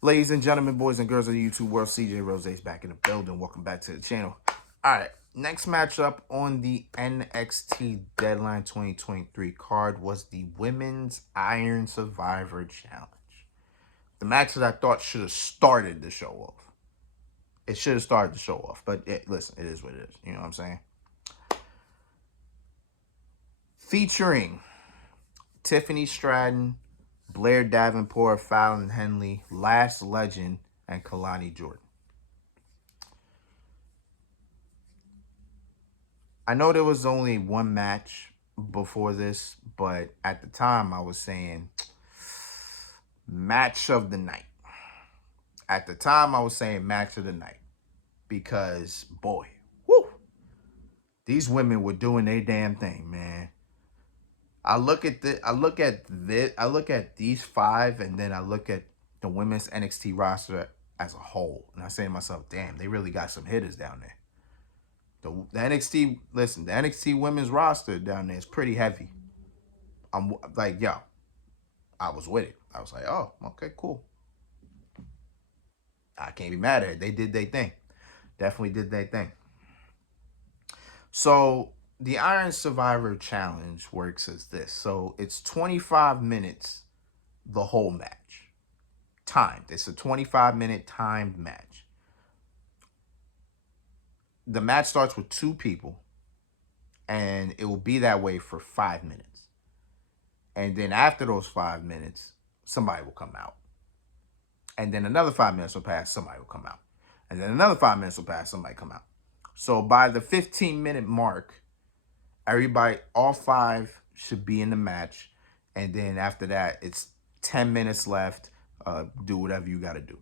Ladies and gentlemen, boys and girls of the YouTube world, CJ Rose's back in the building. Welcome back to the channel. All right, next matchup on the NXT Deadline 2023 card was the Women's Iron Survivor Challenge. The match that I thought should have started the show off. It should have started the show off, but listen, it is what it is. You know what I'm saying? Featuring Tiffany Stratton, Blair Davenport, Fallon Henley, Lash Legend, and Kalani Jordan. I know there was only one match before this, but at the time I was saying match of the night. At the time I was saying match of the night because boy, whoo, these women were doing their damn thing, man. I look at these five, and then I look at the women's NXT roster as a whole, and I say to myself, damn, they really got some hitters down there. The NXT, listen, the NXT women's roster down there is pretty heavy. I'm like, yo, I was with it. I was like, oh, okay, cool. I can't be mad at it. They did their thing. Definitely did their thing. So the Iron Survivor Challenge works as this. So it's 25 minutes, the whole match. Timed. It's a 25-minute timed match. The match starts with two people, and it will be that way for 5 minutes. And then after those 5 minutes, somebody will come out. And then another 5 minutes will pass, somebody will come out. And then another 5 minutes will pass, somebody come out. So by the 15-minute mark, everybody, all five should be in the match. And then after that, it's 10 minutes left. Do whatever you got to do.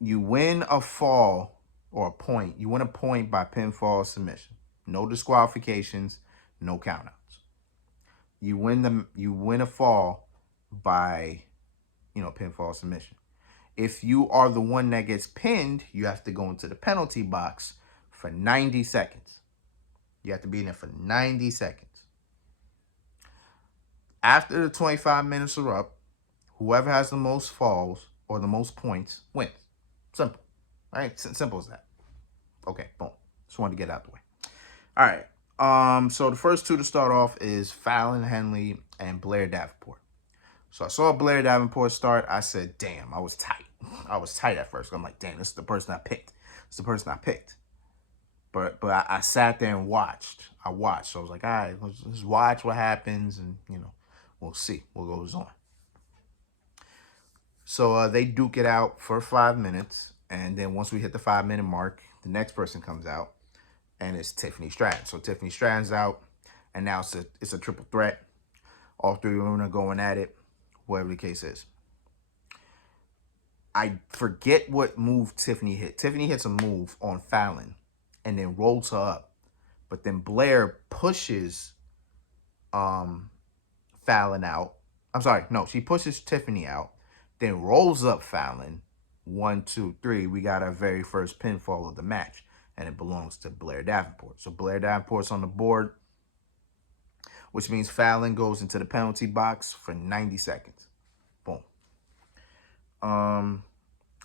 You win a fall or a point. You win a point by pinfall submission. No disqualifications, no countouts. You win a fall by, pinfall submission. If you are the one that gets pinned, you have to go into the penalty box for 90 seconds. You have to be in there for 90 seconds. After the 25 minutes are up, whoever has the most falls or the most points wins. Simple. Right? Simple as that. Okay, boom. Just wanted to get out the way. All right. So the first two to start off is Fallon Henley and Blair Davenport. So I saw Blair Davenport start. I said, damn, I was tight. I was tight at first. I'm like, damn, this is the person I picked. It's the person I picked. But I sat there and watched. I watched. So I was like, all right, let's watch what happens. And, we'll see what goes on. So they duke it out for 5 minutes. And then once we hit the 5-minute mark, the next person comes out. And it's Tiffany Stratton. So Tiffany Stratton's out. And now it's a triple threat. All three women are going at it. Whatever the case is. I forget what move Tiffany hit. Tiffany hits a move on Fallon and then rolls her up. But then Blair pushes Fallon out. I'm sorry. No, she pushes Tiffany out. Then rolls up Fallon. 1, 2, 3. We got our very first pinfall of the match. And it belongs to Blair Davenport. So Blair Davenport's on the board, which means Fallon goes into the penalty box for 90 seconds. Boom.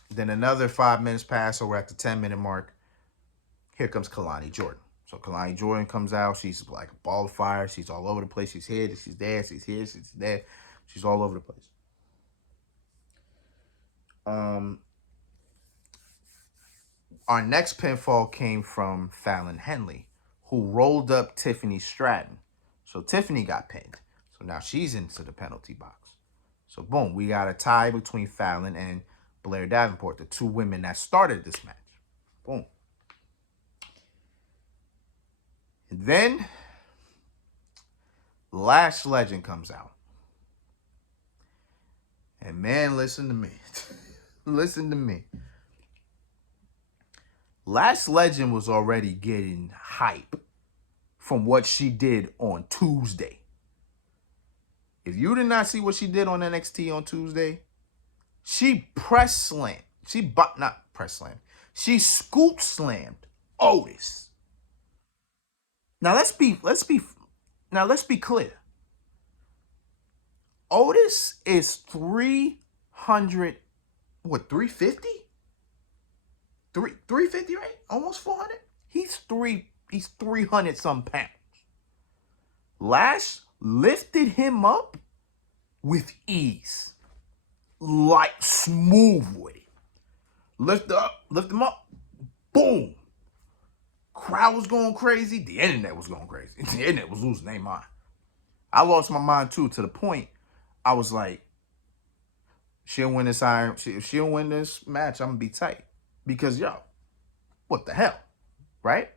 Then another 5 minutes pass, so we're at the 10-minute mark. Here comes Kalani Jordan. So Kalani Jordan comes out. She's like a ball of fire. She's all over the place. She's here. She's there. She's here. She's there. She's all over the place. Our next pinfall came from Fallon Henley, who rolled up Tiffany Stratton. So Tiffany got pinned. So now she's into the penalty box. So boom, we got a tie between Fallon and Blair Davenport, the two women that started this match. Boom. And then Lash Legend comes out. And man, listen to me. Listen to me. Lash Legend was already getting hype from what she did on Tuesday. If you did not see what she did on NXT on Tuesday, she press slammed. Not press slammed. She scoop slammed Otis. Now let's be clear. Otis is 3 what, 350? 350, right? Almost 400. He's 300 some pounds. Lash lifted him up with ease. Like smooth way. Lift him up, boom. Crowd was going crazy. The internet was going crazy. The internet was losing their mind. I lost my mind too, to the point I was like, she'll win this iron. If she'll win this match, I'm gonna be tight. Because yo, what the hell? Right?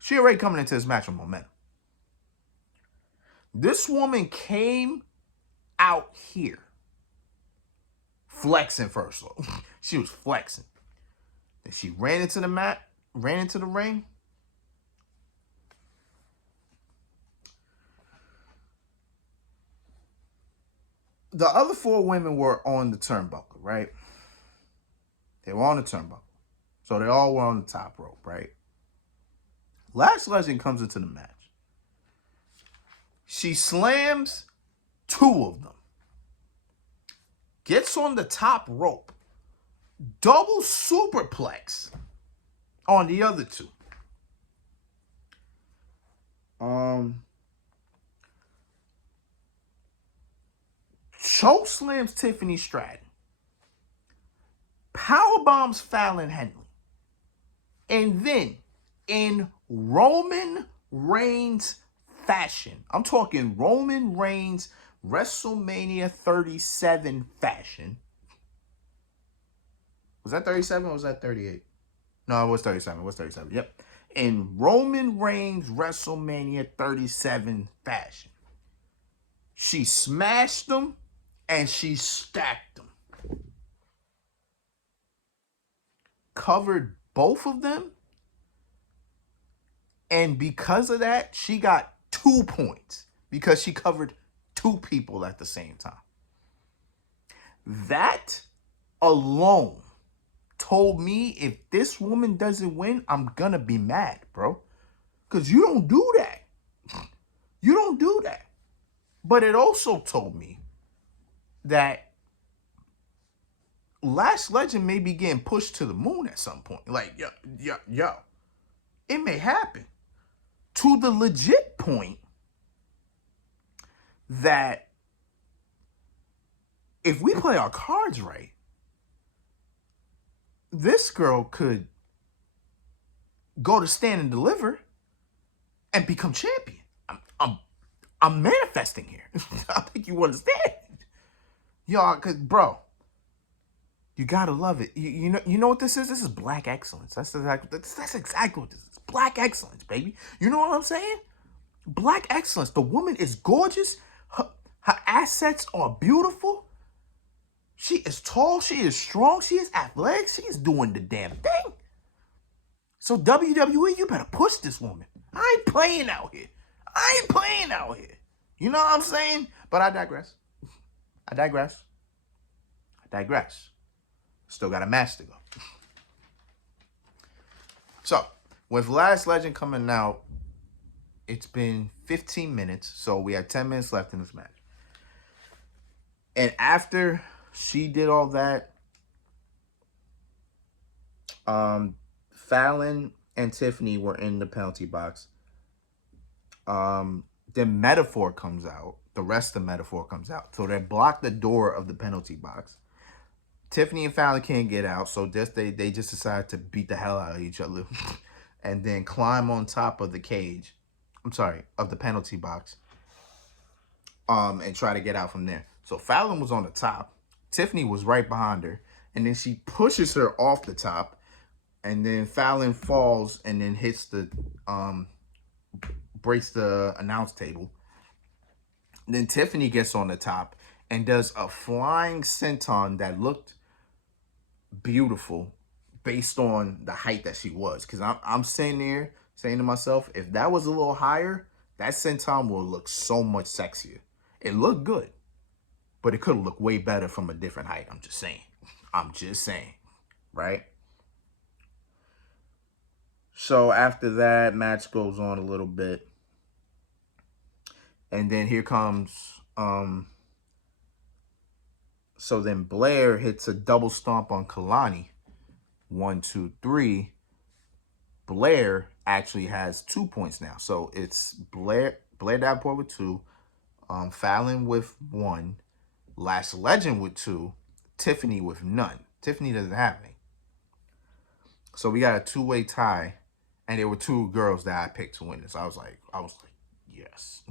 She already coming into this match with momentum. This woman came out here flexing first. She was flexing. Then she ran into the mat, ran into the ring. The other four women were on the turnbuckle, right? They were on the turnbuckle. So they all were on the top rope, right? Lash Legend comes into the match. She slams two of them. Gets on the top rope. Double superplex on the other two. Choke slams Tiffany Stratton. Powerbombs Fallon Henley. And then, in Roman Reigns fashion, I'm talking Roman Reigns WrestleMania 37 fashion. Was that 37 or was that 38? No, it was 37. It was 37. Yep. In Roman Reigns WrestleMania 37 fashion. She smashed them and she stacked them. Covered both of them. And because of that, she got 2 points. Because she covered 2 people at the same time. That alone told me if this woman doesn't win, I'm gonna be mad, bro. Because you don't do that. You don't do that. But it also told me that Lash Legend may be getting pushed to the moon at some point. Like, yo. It may happen. To the legit point that if we play our cards right, this girl could go to Stand and Deliver and become champion. I'm manifesting here. I think you understand. Y'all, cause bro, you gotta love it. You know what this is? This is black excellence. That's exactly what this is. Black excellence, baby. You know what I'm saying? Black excellence. The woman is gorgeous. Her assets are beautiful. She is tall. She is strong. She is athletic. She is doing the damn thing. So WWE, you better push this woman. I ain't playing out here. You know what I'm saying? But I digress. Still got a match to go. So, with Lash Legend coming out, it's been 15 minutes. So we have 10 minutes left in this match. And after she did all that, Fallon and Tiffany were in the penalty box. Then Metaphor comes out. The rest of Metaphor comes out. So they block the door of the penalty box. Tiffany and Fallon can't get out. So they just decide to beat the hell out of each other. And then climb on top of the cage. Of the penalty box. And try to get out from there. So Fallon was on the top. Tiffany was right behind her. And then she pushes her off the top. And then Fallon falls and then hits the breaks the announce table. Then Tiffany gets on the top and does a flying senton that looked beautiful based on the height that she was. Because I'm sitting there saying to myself, if that was a little higher, that senton will look so much sexier. It looked good, but it could have looked way better from a different height. I'm just saying. Right? So after that, match goes on a little bit. And then here comes So then Blair hits a double stomp on Kalani. 1, 2, 3. Blair actually has 2 points now. So it's Blair Davenport with 2, Fallon with 1, Lash Legend with 2, Tiffany with none. Tiffany doesn't have any. So we got a 2-way tie, and there were 2 girls that I picked to win this. I was like, yes.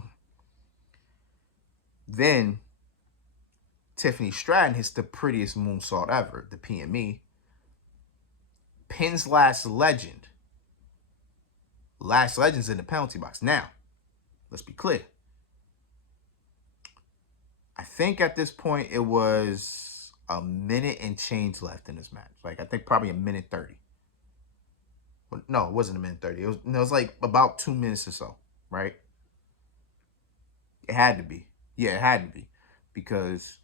Then Tiffany Stratton hits the prettiest moonsault ever, the PME, pins Lash Legend. Lash Legend's in the penalty box. Now, let's be clear. I think at this point it was a minute and change left in this match. Like, I think probably a minute 30. No, it wasn't a minute 30. It was like about 2 minutes or so, right? It had to be. Yeah, it had to be. Because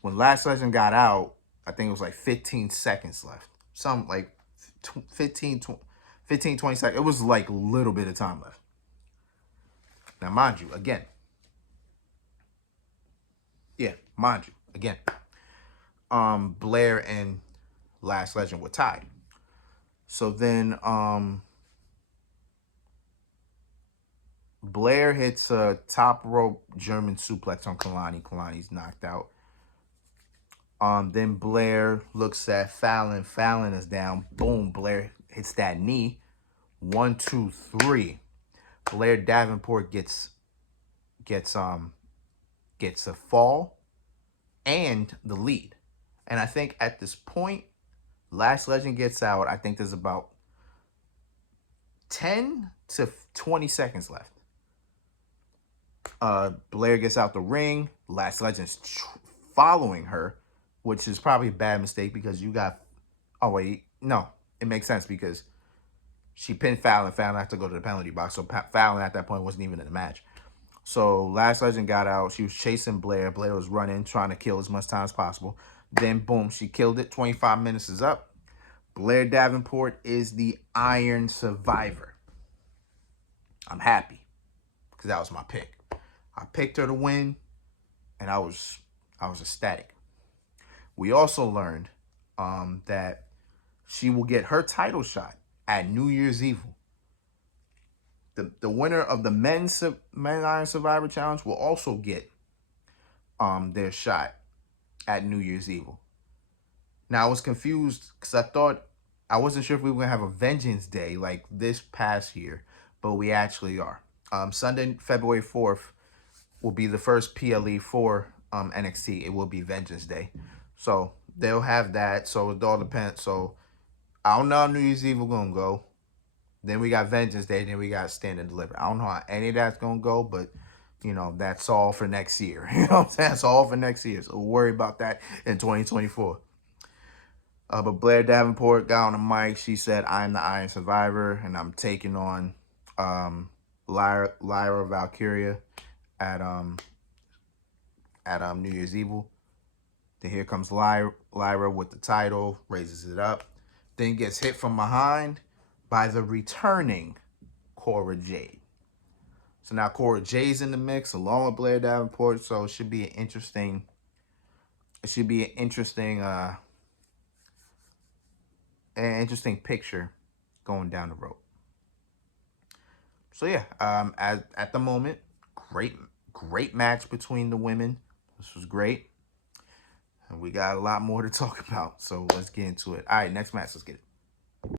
when Lash Legend got out, I think it was like 15 seconds left. Some like 15, 20 seconds. It was like a little bit of time left. Now, mind you, again. Yeah, mind you, again. Blair and Lash Legend were tied. So then Blair hits a top rope German suplex on Kalani. Kalani's knocked out. Then Blair looks at Fallon. Fallon is down. Boom. Blair hits that knee. 1, 2, 3. Blair Davenport gets a fall and the lead. And I think at this point, Lash Legend gets out. I think there's about 10 to 20 seconds left. Blair gets out the ring. Lash Legend's following her, which is probably a bad mistake because you got... Oh, wait. No, it makes sense because she pinned Fallon. Fallon had to go to the penalty box. So Fallon at that point wasn't even in the match. So Lash Legend got out. She was chasing Blair. Blair was running, trying to kill as much time as possible. Then, boom, she killed it. 25 minutes is up. Blair Davenport is the Iron Survivor. I'm happy because that was my pick. I picked her to win, and I was ecstatic. We also learned that she will get her title shot at New Year's Eve. The winner of the men's Iron Survivor Challenge will also get their shot at New Year's Eve. Now, I was confused because I wasn't sure if we were going to have a Vengeance Day like this past year, but we actually are. Sunday, February 4th will be the first PLE for NXT. It will be Vengeance Day. So they'll have that. So it all depends. So I don't know how New Year's Eve we're going to go. Then we got Vengeance Day. Then we got Stand and Deliver. I don't know how any of that's going to go, but, you know, that's all for next year. You know what I'm saying? That's all for next year. So we'll worry about that in 2024. But Blair Davenport got on the mic. She said, "I'm the Iron Survivor, and I'm taking on Lyra Valkyria at New Year's Eve." Then here comes Lyra with the title, raises it up, then gets hit from behind by the returning Cora Jade. So now Cora Jade's in the mix along with Blair Davenport. So it should be an interesting. An interesting picture going down the road. So yeah, at the moment, great match between the women. This was great. And we got a lot more to talk about. So let's get into it. All right, next match, let's get it.